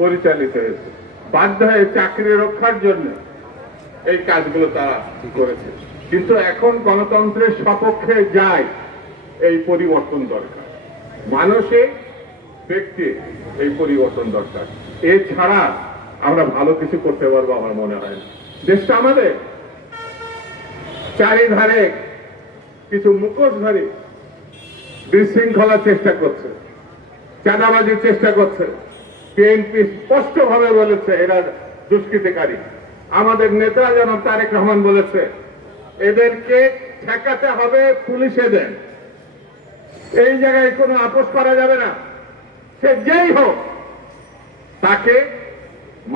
পরিচালিত হয়েছে, বাধ্য হয়ে চাকরি রক্ষার জন্য এই কাজগুলো তারা করেছে। কিন্তু এখন গণতন্ত্রের সপক্ষে যায়, এই পরিবর্তন দরকার, মানসিক ব্যক্তি এই পরিবর্তন দরকার। এছাড়া আমরা ভালো কিছু করতে পারবো আমার মনে হয় না। দেশটা আমাদের চারিধারে কিছু মুখোশধারী বিশৃঙ্খলার চেষ্টা করছে, চাঁদাবাজির চেষ্টা করছে। বিএনপি স্পষ্টভাবে বলেছে এরা দুষ্কৃতিকারী। আমাদের নেতা জনাব তারেক রহমান বলেছে এদেরকে ঠেকাতে হবে পুলিশে দেন, এই জায়গায় কোনো আপোষ করা যাবে না। সে যেই হোক, তাকে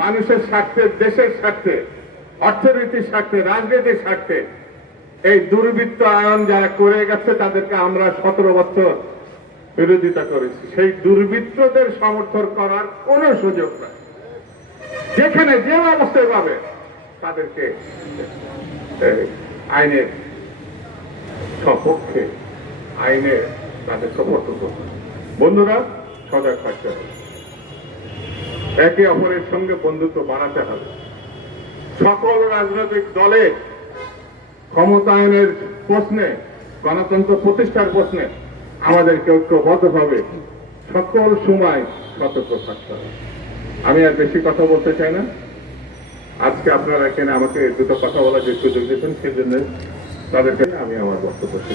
মানুষের স্বার্থে, দেশের স্বার্থে, অর্থনীতির স্বার্থে, রাজনীতির স্বার্থে এই দুর্বৃত্ত আইন যারা করে গেছে তাদেরকে আমরা 17 বছর বিরোধিতা করেছি। সেই দুর্বৃত্তদের সমর্থন করার কোনো সুযোগ নাই। যেখানে যে অবস্থায় পাবে তাদেরকে আইনের সপক্ষে, আইনে তাদের সমর্থন করবে। বন্ধুরা, সজাগ থাকতে হবে, একে অপরের সঙ্গে বন্ধুত্ব বাড়াতে হবে। সকল রাজনৈতিক দলের ক্ষমতায়নের প্রশ্নে, গণতন্ত্র প্রতিষ্ঠার প্রশ্নে আমাদেরকে ঐক্যবদ্ধভাবে সকল সময় সতর্ক থাকতে হবে। আমি আর বেশি কথা বলতে চাই না। আজকে আপনারা এখানে আমাকে দুটো কথা বলার যে সুযোগ দিয়েছেন, সেজন্য তাদেরকে আমি আমার বক্তব্য